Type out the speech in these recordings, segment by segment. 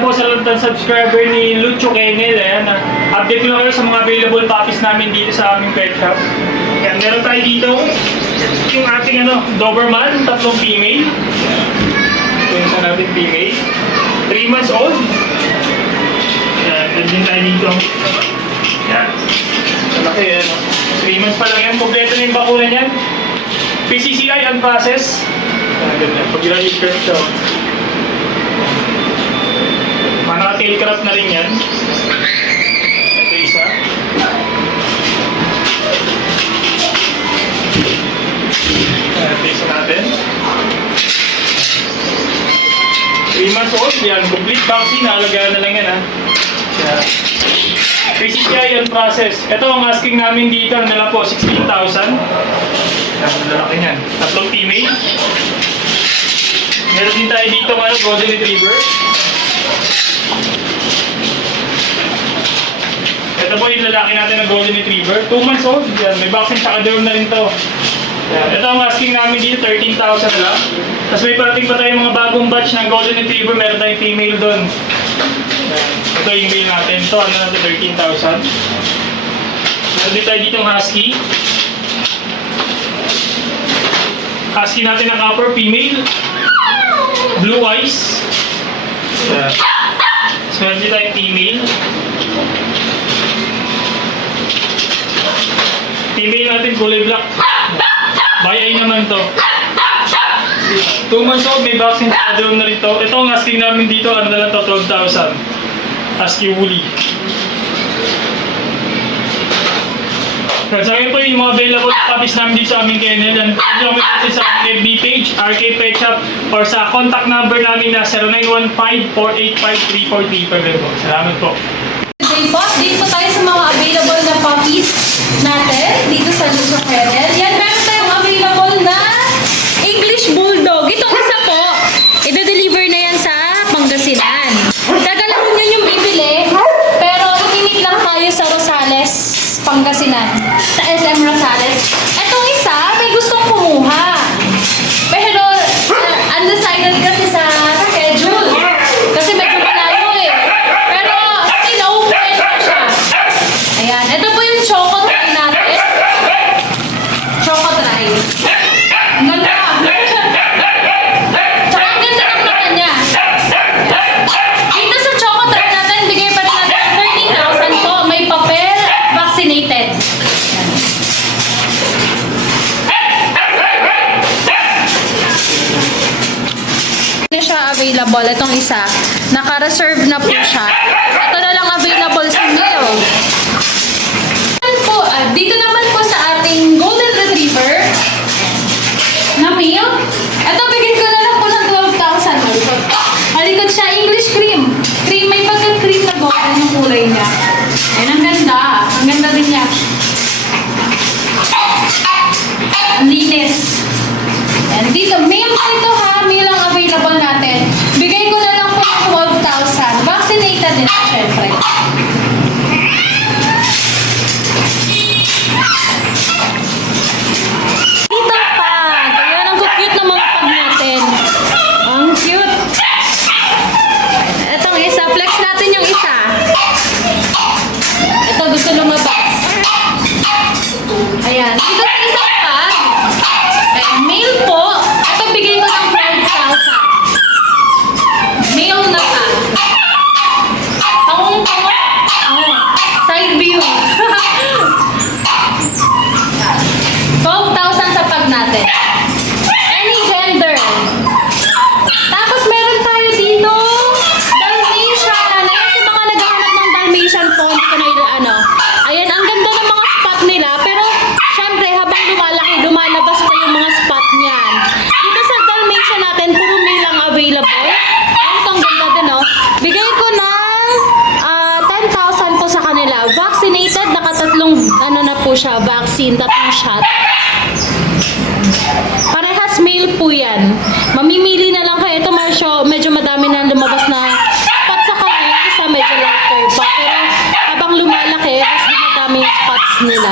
po sa lahat ng subscriber ni Lucho Kennel. Ayan, ah. update ko lang kayo sa mga available puppies namin dito sa aming pet shop. Ayan, meron tayo dito yung ating ano, Doberman, tatlong female. Ito yung isa natin female. 3 months old. Ayan, din tayo dito. Ayan. Malaki yan. 3 months pa lang yan. Kompleto na yung bakuna niyan. PCCI unprocessed. Ayan, ganyan. Pag i-curve siya. oh. Mga crop na rin yan. Ito isa. Ito isa natin. 3 months old, yan. Complete vaccine, naalagaan na lang yan ha. Yan. PCCI and process. Ito ang asking namin dito, ano lang po, 16,000. Yan, lalaki niyan. Tatlong female. Meron din tayo dito ngayon, Golden Retriever. Ito po yung lalaki natin na Golden Retriever. 2 months old. Yan, may vaccine sa derm na rin to. Yan. Ito ang asking namin dito, 13,000 lang. Tapos may parating pa tayong mga bagong batch ng Golden Retriever. Meron tayong female doon. Ito yung male natin. Ito, ano natin, 13,000. Meron din tayo dito ng Husky. Husky natin na copper, female. Blue eyes. Yan. Tapos meron din tayong female. Female natin kulay black. Bayay naman to. 2 months old, may vaccine adulom na rin to. Ito ang asking namin dito, ano na lang to, 12,000. Husky woolly. At sa akin po yung mga available puppies namin dito sa aming kennel. And pwede kami kasi sa FB page, RK Pet Shop, or sa contact number namin na 0915-485-3435. Salamat po. Today po, dito tayo mga available na puppies natin dito sa Lucio Kennel. Itong isa. Naka-reserve nakatatlong, ano na po siya, vaccine, tatlong shot. Parehas male po yan. Mamimili na lang kayo. Ito Marcio, medyo madami na lumabas na spot sa kanya. Isa medyo lighter pa. Pero habang lumalaki, mas dumadami yung spots nila.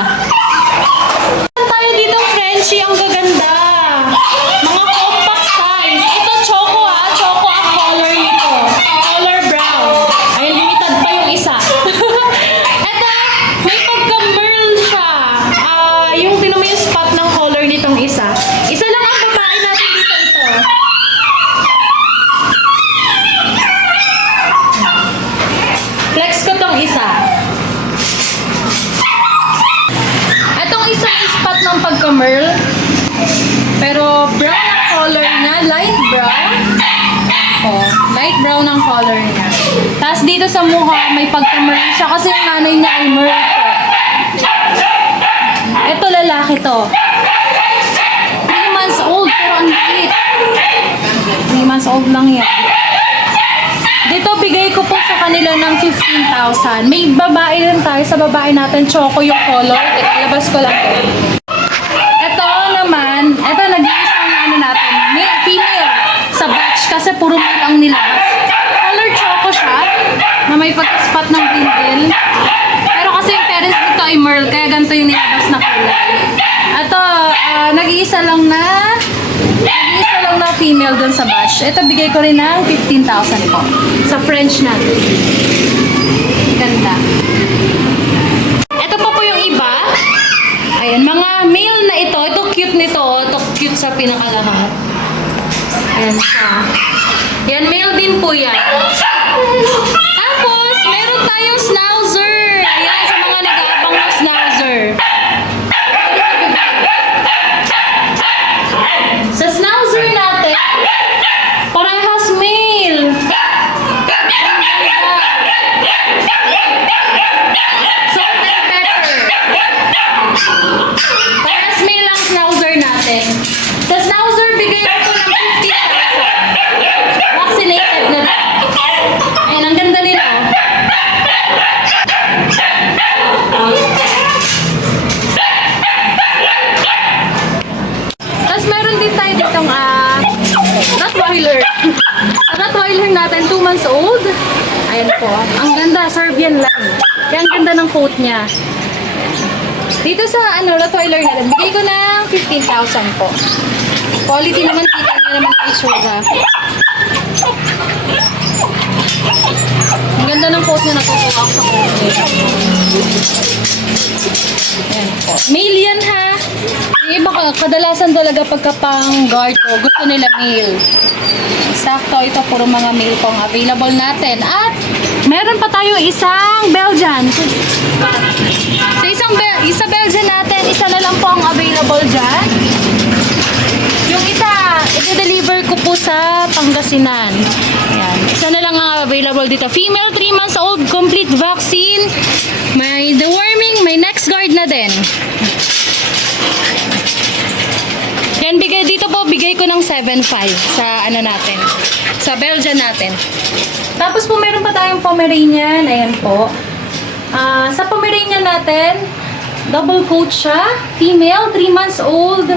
Color niya. Tapos dito sa mukha, may pagka-merl siya kasi yung nanay niya ay merl po. Ito lalaki to. 3 months old, pero ang liit. 3 months old lang yan. Dito, bigay ko po sa kanila ng 15,000. May babae rin tayo. Sa babae natin, choco yung color. Teka, labas ko lang to. Ito naman, ito nag-iisang ano natin, male, female sa batch kasi puro male ang nilabas. Na may pagka-spot ng twinkle. Pero kasi yung parents nito ay merl, kaya ganito yung nilabas na kulay. Ito, ah, nag-iisa lang na, nag-iisa lang na female dun sa batch. Ito, bigay ko rin ng 15,000 po. Sa French natin. Ganda. Ito pa po yung iba. Ayan, mga male na ito. Ito cute nito. Ito cute sa pinakalahat. Ayan siya. Yan, male din po yan. Tapos, meron tayong schnauzer. Ayan, sa mga nag-aabang na schnauzer. Sa schnauzer natin, parehas male. Salt and pepper. Parehas male ang schnauzer natin. Sa schnauzer, bigay ako ng 50,000. Vaccinated na rin. Ayan, ang ganda nila. oh. Tapos meron din tayo ditong ah, Rottweiler. Ang Rottweiler natin, 2 months old. Ayan po. Ang ganda, Serbian lang. Kaya ang ganda ng coat niya. Dito sa ano, Rottweiler natin, bigay ko ng 15,000 po. Quality naman, kita niyo naman ang itsura. Ang ganda ng coat niya, natutuwa ako sa coat niya. Ayan yan ha. Yung iba ka, kadalasan talaga pagka pang guard ko, gusto nila male. Sakto, ito puro mga male pong available natin. At meron pa tayong isang Belgian. So isang Bel isa Belgian natin, isa na lang po ang available dyan. Yung isa, i-deliver ko po sa Pangasinan. Ayan. Isa na lang ang available dito. Female, 3 months old, complete vaccine. May deworming, may next guard na din. Yan, bigay dito po, bigay ko ng 7.5 sa ano natin, sa Belgian natin. Tapos po, meron pa tayong Pomeranian. Ayan po. Ah, sa Pomeranian natin, double coat siya. Female, 3 months old.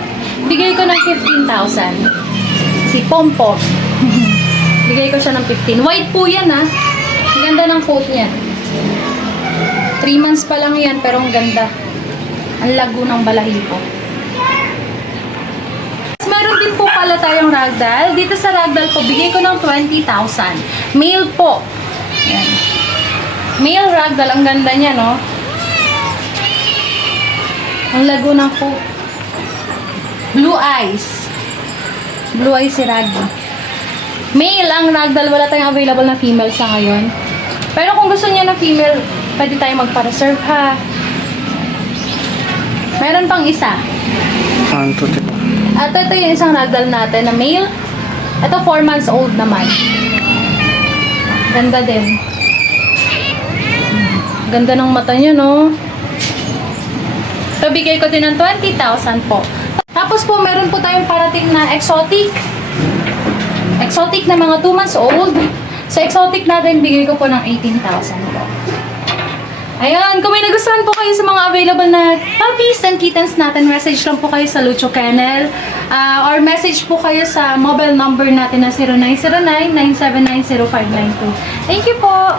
Bigay ko ng 15,000. Si Pompom. Bigay ko siya ng 15. White po yan ha. Ang ganda ng coat niya. 3 months pa lang yan, pero ang ganda. Ang lago ng balahibo. Meron din po pala tayong ragdoll. Dito sa ragdoll po, bigay ko ng 20,000. Male po. Ayan. Male ragdoll. Ang ganda niya, no? Ang lago ng po. Blue eyes. Blue eyes si Raggy. Male ang ragdoll. Wala tayong available na female sa ngayon. Pero kung gusto niya na female, pwede tayo magpa-reserve ha. Meron pang isa. Two, three. At ito yung isang ragdoll natin na male. Ito 4 months old naman. Ganda din. Ganda ng mata niya, no? So, bigay ko din ng 20,000 po. Tapos po, meron po tayong parating na exotic. Exotic na mga 2 months old. Sa exotic natin, bigay ko po ng 18,000 po. Ayan, kung may nagustuhan po kayo sa mga available na puppies and kittens natin, message lang po kayo sa Lucho Kennel. Ah, or message po kayo sa mobile number natin na 0909-979-0592. Thank you po!